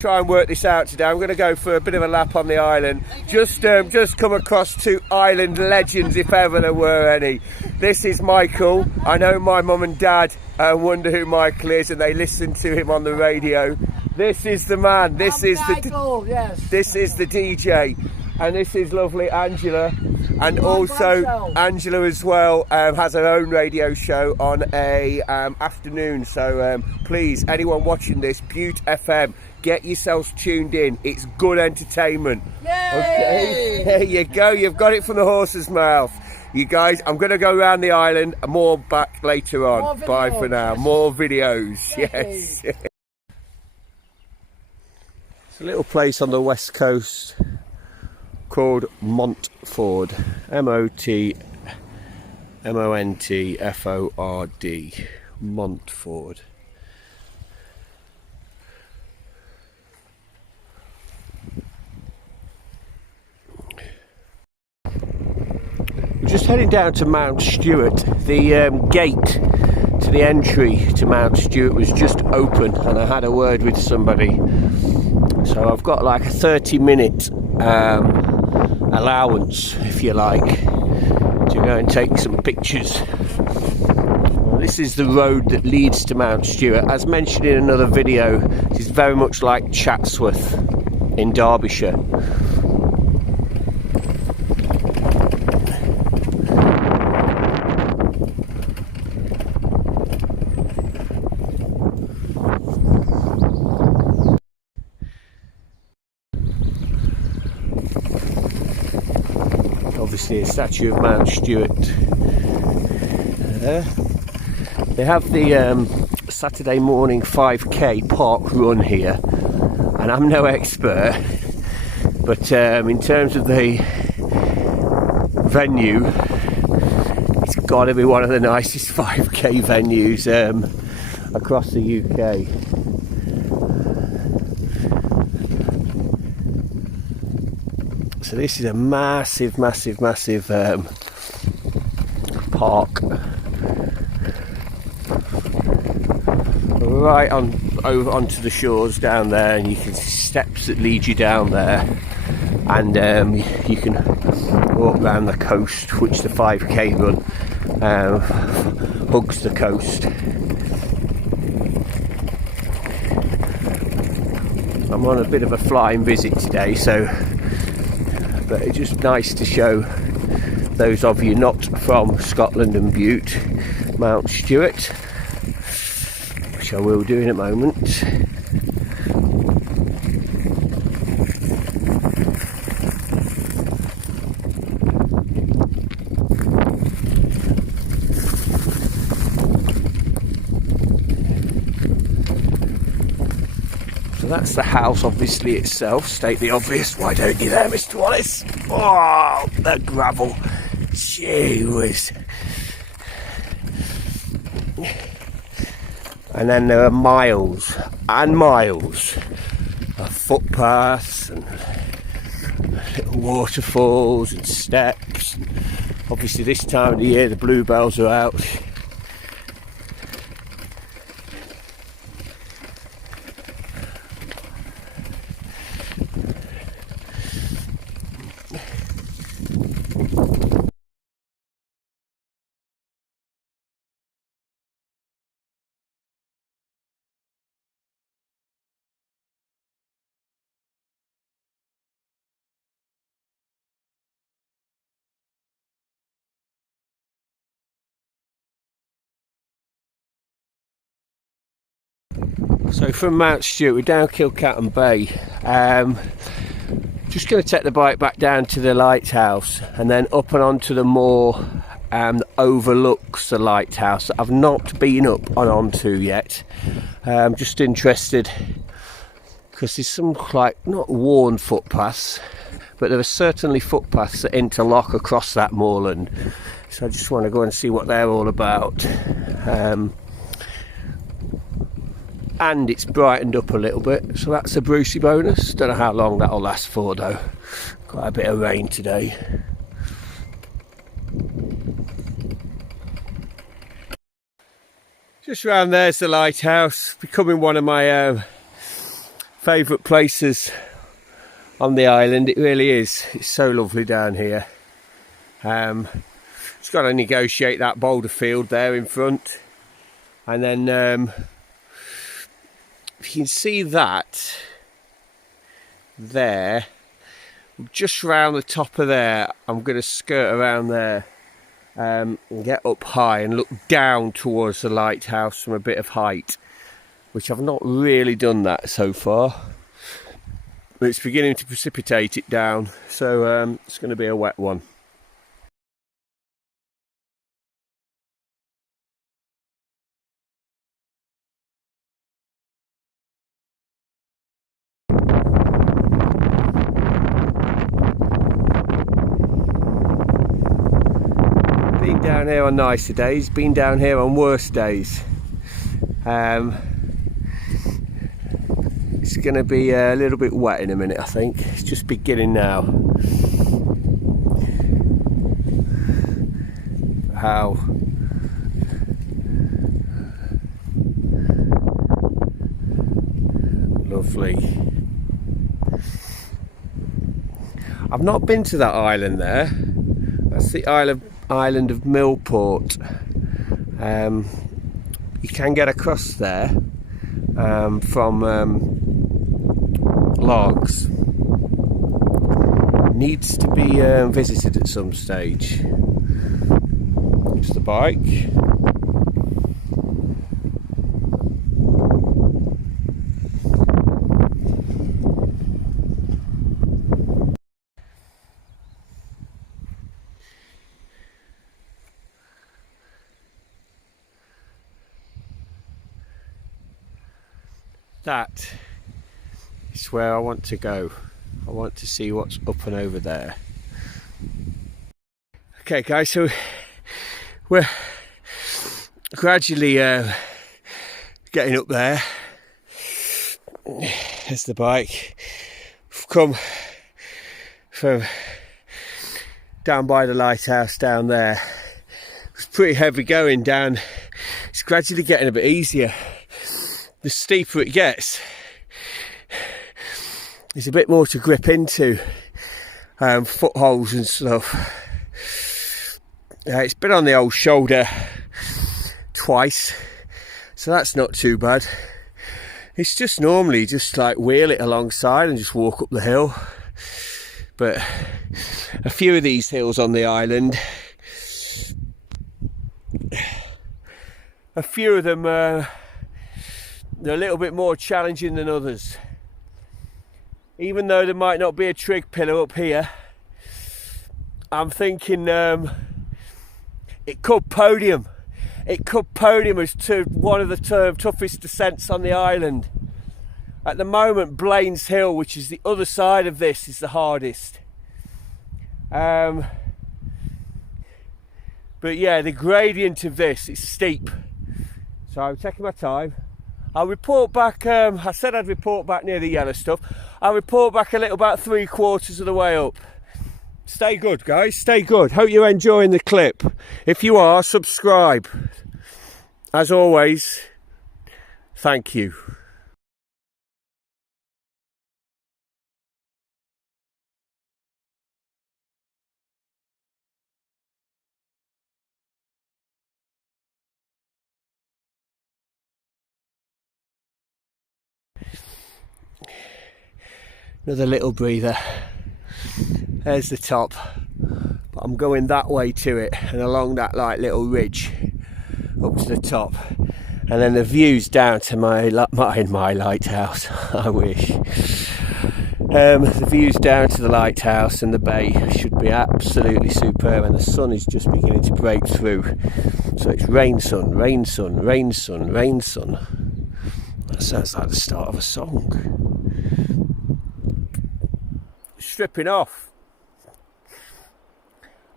Try and work this out today. I'm going to go for a bit of a lap on the island. Just come across two island legends, if ever there were any. This is Michael. I know my mum and dad wonder who Michael is, and they listen to him on the radio. This is the man. This is Michael, yes. This is the DJ, and this is lovely Angela. And also Angela as well has her own radio show on a afternoon. So please, anyone watching this, Bute FM, get yourselves tuned in. It's good entertainment. Yay! Okay, there you go. You've got it from the horse's mouth. You guys, I'm going to go around the island. More back later on. Bye for now. Yes. More videos. Yay. Yes. It's a little place on the west coast called Montford. M-O-N-T-F-O-R-D. Montford. We're just heading down to Mount Stewart. The gate to the entry to Mount Stewart was just open, and I had a word with somebody. So I've got like a 30-minute allowance, if you like, to go and take some pictures. Well, this is the road that leads to Mount Stewart. As mentioned in another video, this is very much like Chatsworth in Derbyshire. Obviously a statue of Mount Stewart. They have the Saturday morning 5k park run here, and I'm no expert, but in terms of the venue, it's got to be one of the nicest 5k venues across the UK. So this is a massive park, right on over onto the shores down there, and you can see steps that lead you down there, and you can walk around the coast, which the 5k run hugs the coast. I'm on a bit of a flying visit today, but it's just nice to show those of you not from Scotland and Bute, Mount Stewart, which I will do in a moment. That's the house, obviously, itself. State the obvious. Why don't you there, Mr. Wallace? Oh, the gravel. Gee whiz. And then there are miles and miles of footpaths and little waterfalls and steps. And obviously, this time of the year, the bluebells are out. So from Mount Stewart, we're down Kilcatton Bay. Just going to take the bike back down to the lighthouse, and then up and onto the moor that overlooks the lighthouse that I've not been up and onto yet. I'm just interested because there's some like not worn footpaths, but there are certainly footpaths that interlock across that moorland. So I just want to go and see what they're all about. And it's brightened up a little bit, so that's a Brucey bonus. Don't know how long that'll last for though. Quite a bit of rain today. Just round there's the lighthouse, becoming one of my favourite places on the island. It really is. It's so lovely down here. Just got to negotiate that boulder field there in front, and then if you can see that there, just round the top of there, I'm going to skirt around there and get up high and look down towards the lighthouse from a bit of height, which I've not really done that so far, but it's beginning to precipitate it down, so it's going to be a wet one. Been down here on nicer days, been down here on worse days. It's going to be a little bit wet in a minute, I think. It's just beginning now. How lovely. I've not been to that island there. That's the island of Millport. You can get across there from logs. Needs to be visited at some stage. Here's the bike. That is where I want to go. I want to see what's up and over there. Okay guys, so we're gradually getting up there. There's the bike. We've come from down by the lighthouse down there. It's pretty heavy going down. It's gradually getting a bit easier. The steeper it gets, there's a bit more to grip into, footholds and stuff. It's been on the old shoulder twice, so that's not too bad. It's just normally just like wheel it alongside and just walk up the hill, but a few of these hills on the island, a few of them they're a little bit more challenging than others. Even though there might not be a trig pillar up here, I'm thinking it could podium. It could podium as to one of the toughest descents on the island. At the moment, Blaine's Hill, which is the other side of this, is the hardest. But yeah, the gradient of this is steep. So I'm taking my time. I'll report back, I said I'd report back near the yellow stuff. I'll report back a little about 3/4 of the way up. Stay good guys, stay good. Hope you're enjoying the clip. If you are, subscribe. As always, thank you. Another little breather. There's the top, but I'm going that way to it and along that like little ridge up to the top, and then the views down to my lighthouse. I wish. The views down to the lighthouse and the bay should be absolutely superb, and the sun is just beginning to break through. So it's rain, sun, rain, sun, rain, sun, rain, sun. That sounds like the start of a song. Stripping off.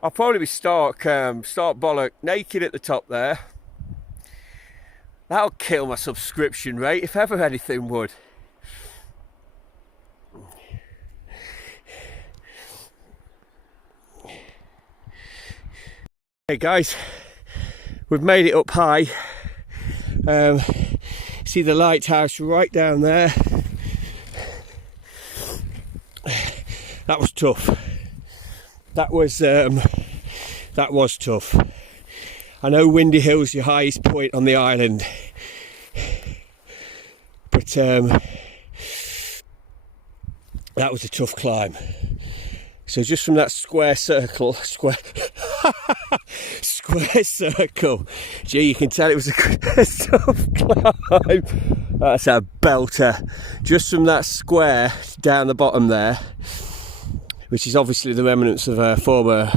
I'll probably start bollock naked at the top there. That'll kill my subscription rate if ever anything would. Hey guys, we've made it up high. See the lighthouse right down there. That was tough. That was tough. I know Windy Hill's your highest point on the island, but that was a tough climb. So just from that square circle, square circle, gee, you can tell it was a tough climb. That's a belter. Just from that square down the bottom there, which is obviously the remnants of a former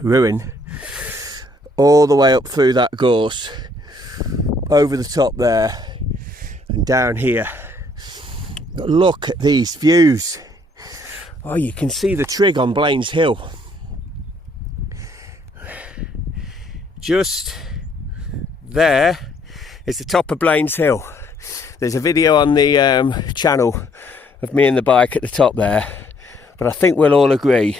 ruin, all the way up through that gorse, over the top there, and down here. But look at these views. Oh, you can see the trig on Blaine's Hill. Just there is the top of Blaine's Hill. There's a video on the channel of me and the bike at the top there, but I think we'll all agree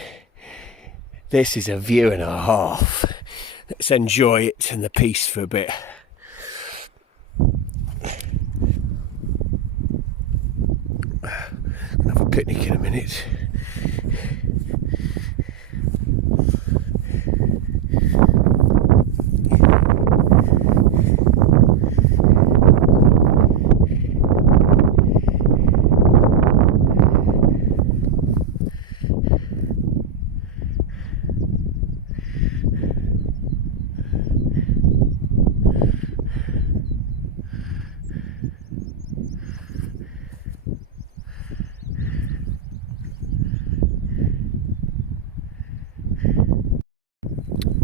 this is a view and a half. Let's enjoy it and the peace for a bit. I'll have a picnic in a minute.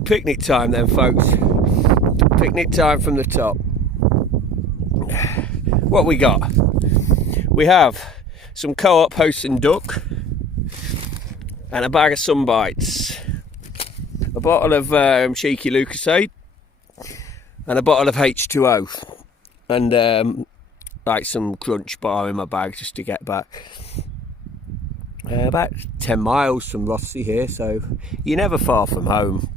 Picnic time then, folks. Picnic time from the top. What we got? We have some Co-op Houston duck and a bag of Sunbites, a bottle of cheeky Lucasade, and a bottle of H2O, and like some Crunch bar in my bag just to get back. About 10 miles from Rothsey here, so you're never far from home.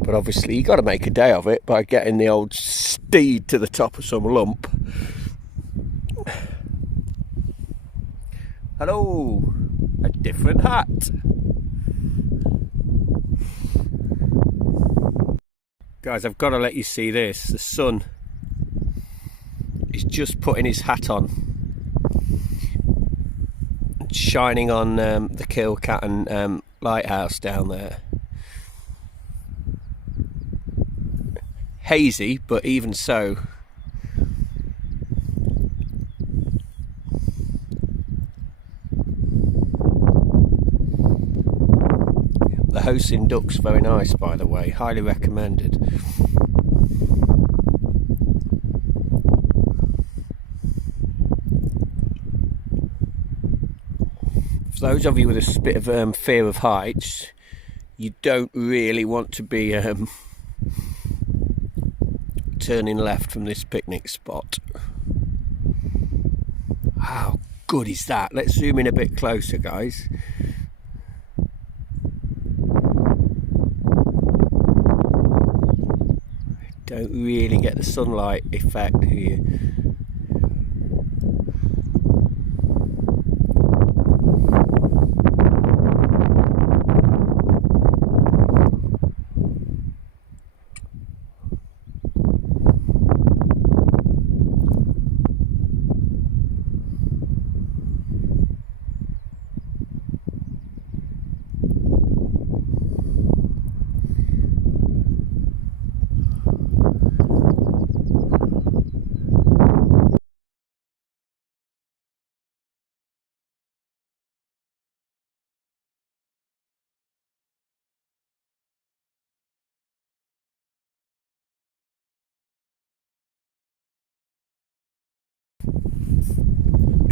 But obviously you got to make a day of it by getting the old steed to the top of some lump. Hello, a different hat. Guys, I've got to let you see this. The sun is just putting his hat on, shining on the Kilcatton lighthouse down there. Hazy, but even so, the Houston duck's very nice, by the way, highly recommended. For those of you with a bit of fear of heights, you don't really want to be turning left from this picnic spot. How good is that? Let's zoom in a bit closer, guys. Don't really get the sunlight effect here.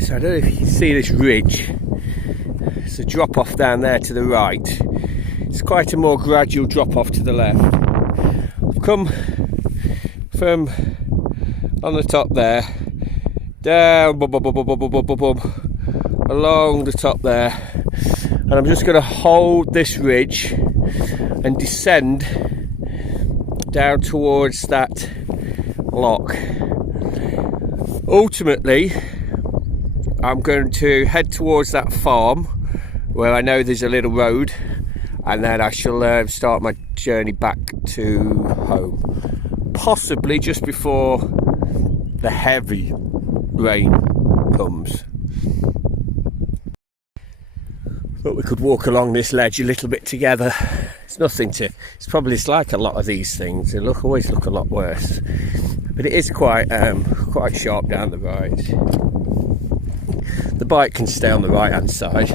So I don't know if you can see this ridge. It's a drop off down there to the right. It's quite a more gradual drop off to the left. I've come from on the top there, down along the top there, and I'm just going to hold this ridge and descend down towards that lock. Ultimately, I'm going to head towards that farm where I know there's a little road, and then I shall start my journey back to home, possibly just before the heavy rain comes. But we could walk along this ledge a little bit together. It's nothing to, it's like a lot of these things, they always look a lot worse, but it is quite sharp down the right. The bike can stay on the right hand side.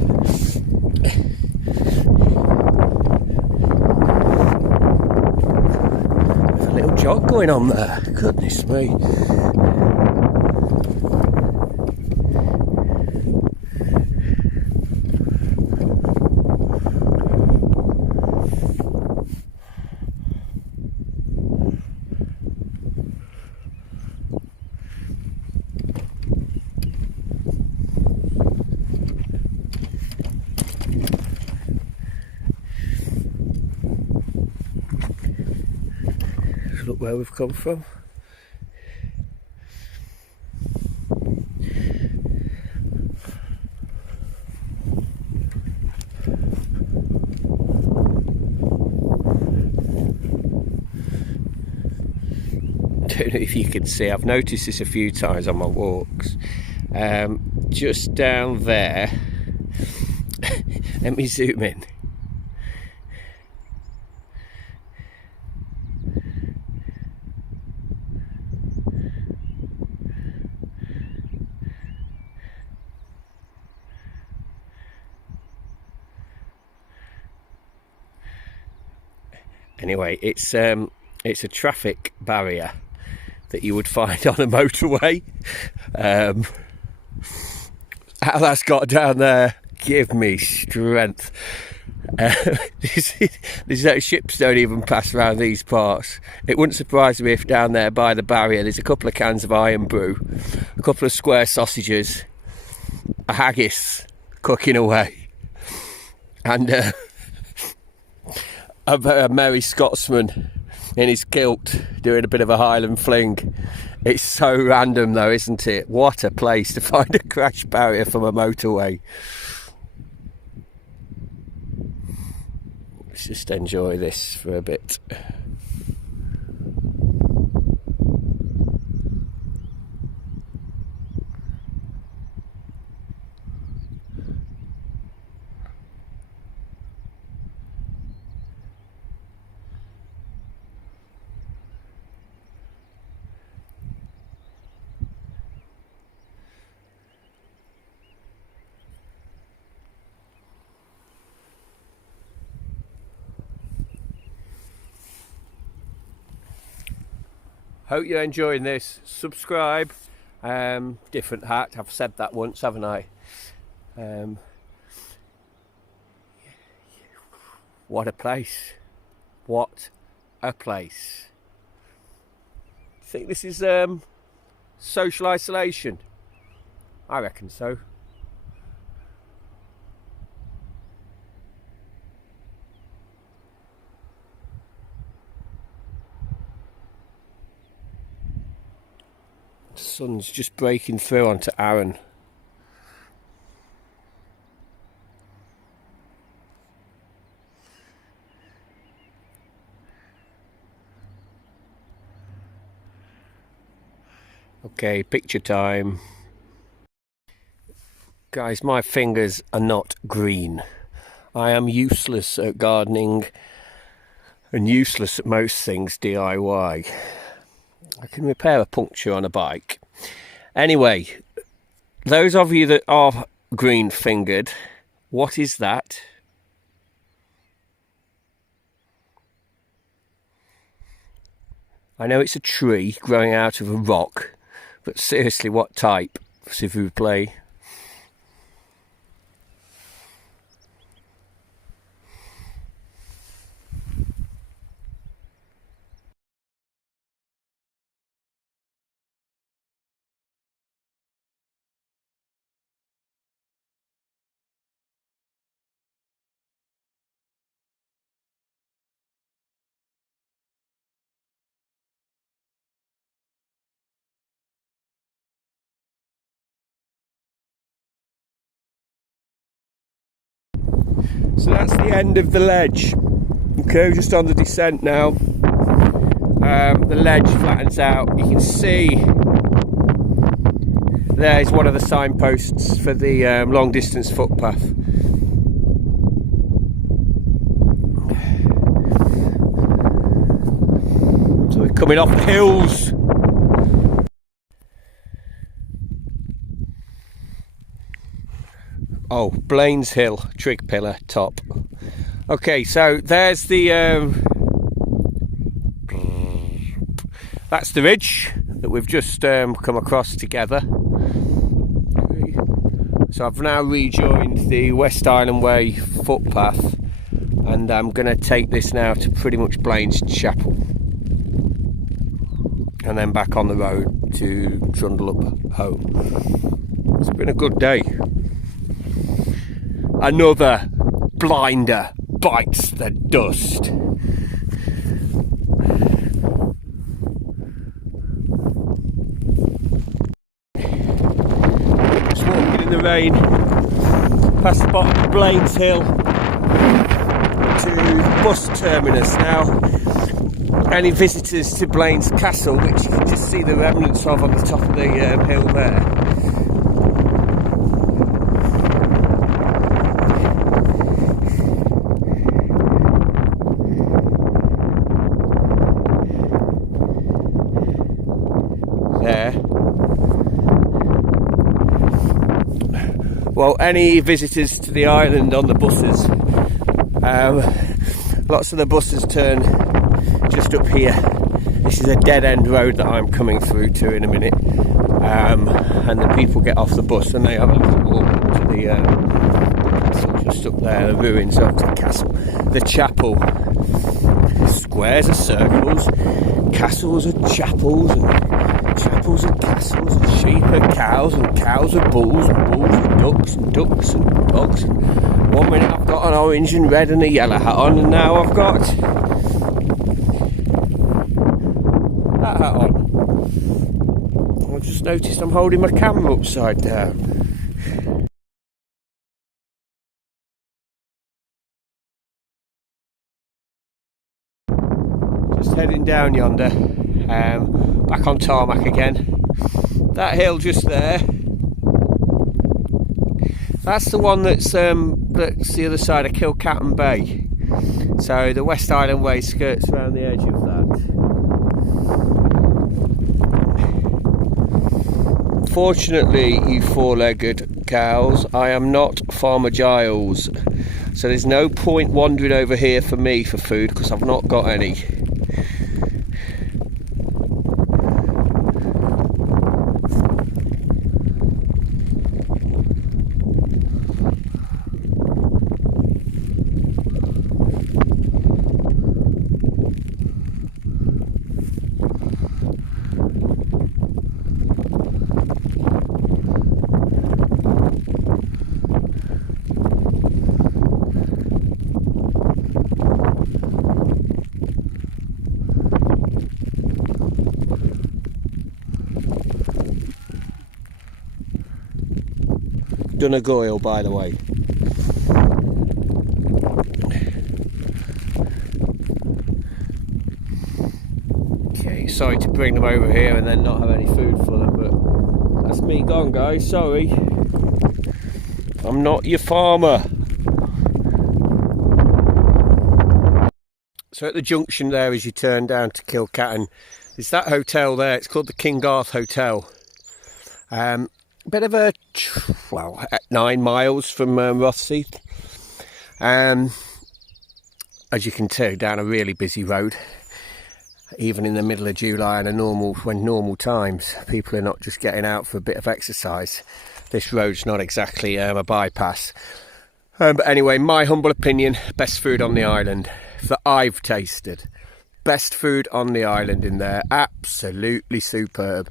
There's a little jog going on there, goodness me. Look where we've come from. Don't know if you can see, I've noticed this a few times on my walks. Just down there, let me zoom in. Anyway, it's a traffic barrier that you would find on a motorway. How that's got down there, give me strength. These ships don't even pass around these parts. It wouldn't surprise me if down there by the barrier there's a couple of cans of iron brew, a couple of square sausages, a haggis cooking away, and a merry Scotsman in his kilt doing a bit of a Highland fling. It's so random though, isn't it? What a place to find a crash barrier from a motorway. Let's just enjoy this for a bit. Hope you're enjoying this. Subscribe. Different hat. I've said that once, haven't I? What a place. What a place. Think this is social isolation? I reckon so. The sun's just breaking through onto Arran. Okay, picture time. Guys, my fingers are not green. I am useless at gardening and useless at most things DIY. I can repair a puncture on a bike. Anyway, those of you that are green fingered, what is that? I know it's a tree growing out of a rock, but seriously, what type? S'il vous plaît. So that's the end of the ledge. Okay, just on the descent now. The ledge flattens out. You can see there's one of the signposts for the long distance footpath. So we're coming off the hills. Oh, Blaine's Hill, Trig Pillar, top. Okay, so there's the that's the ridge that we've just come across together. So I've now rejoined the West Island Way footpath, and I'm going to take this now to pretty much Blaine's Chapel, and then back on the road to Trundle up home. It's been a good day. Another blinder bites the dust. Just walking in the rain past the bottom of Blaine's Hill to the bus terminus. Now, any visitors to Blaine's Castle, which you can just see the remnants of on the top of the hill there, well, any visitors to the island on the buses, lots of the buses turn just up here. This is a dead end road that I'm coming through to in a minute, and the people get off the bus and they have a little walk up to the castle just up there, the ruins of the castle, the chapel. Squares are circles, castles are chapels, and chapels are castles, and sheep are cows, and cows are bulls, and bulls are ducks, and ducks and dogs. And one minute I've got an orange and red and a yellow hat on, and now I've got that hat on. I've just noticed I'm holding my camera upside down. Just heading down yonder, back on tarmac again. That hill just there, that's the one that's the other side of Kilcatton Bay. So the West Island Way skirts around the edge of that. Fortunately, you four-legged cows, I am not Farmer Giles, so there's no point wandering over here for me for food because I've not got any. Donegal, by the way. Okay, sorry to bring them over here and then not have any food for them, but that's me gone, guys. Sorry, I'm not your farmer. So at the junction there, as you turn down to Kilcatton, there's that hotel there. It's called the King Garth Hotel. Bit of a, well, at 9 miles from Rothsay. As you can tell, down a really busy road. Even in the middle of July and when normal times, people are not just getting out for a bit of exercise. This road's not exactly a bypass. But anyway, my humble opinion, best food on the island that I've tasted. Best food on the island in there, absolutely superb.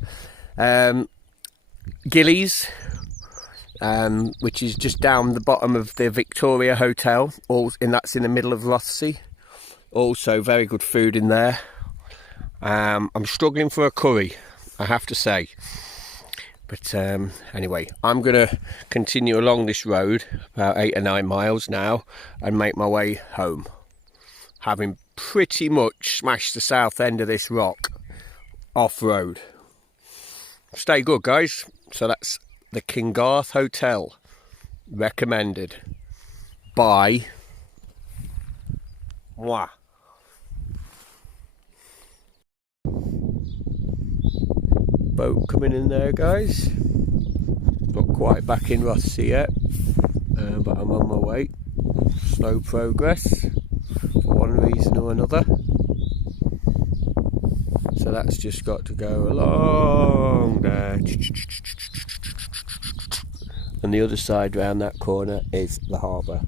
Gillies, which is just down the bottom of the Victoria Hotel, that's in the middle of Rothsay. Also very good food in there. I'm struggling for a curry, I have to say. But anyway, I'm going to continue along this road about 8 or 9 miles now and make my way home, having pretty much smashed the south end of this rock off-road. Stay good, guys. So that's the Kingarth Hotel, recommended by moi. Boat coming in there, guys. Not quite back in Rothsay yet, but I'm on my way. Slow progress for one reason or another. So that's just got to go along there. And the other side round that corner is the harbour.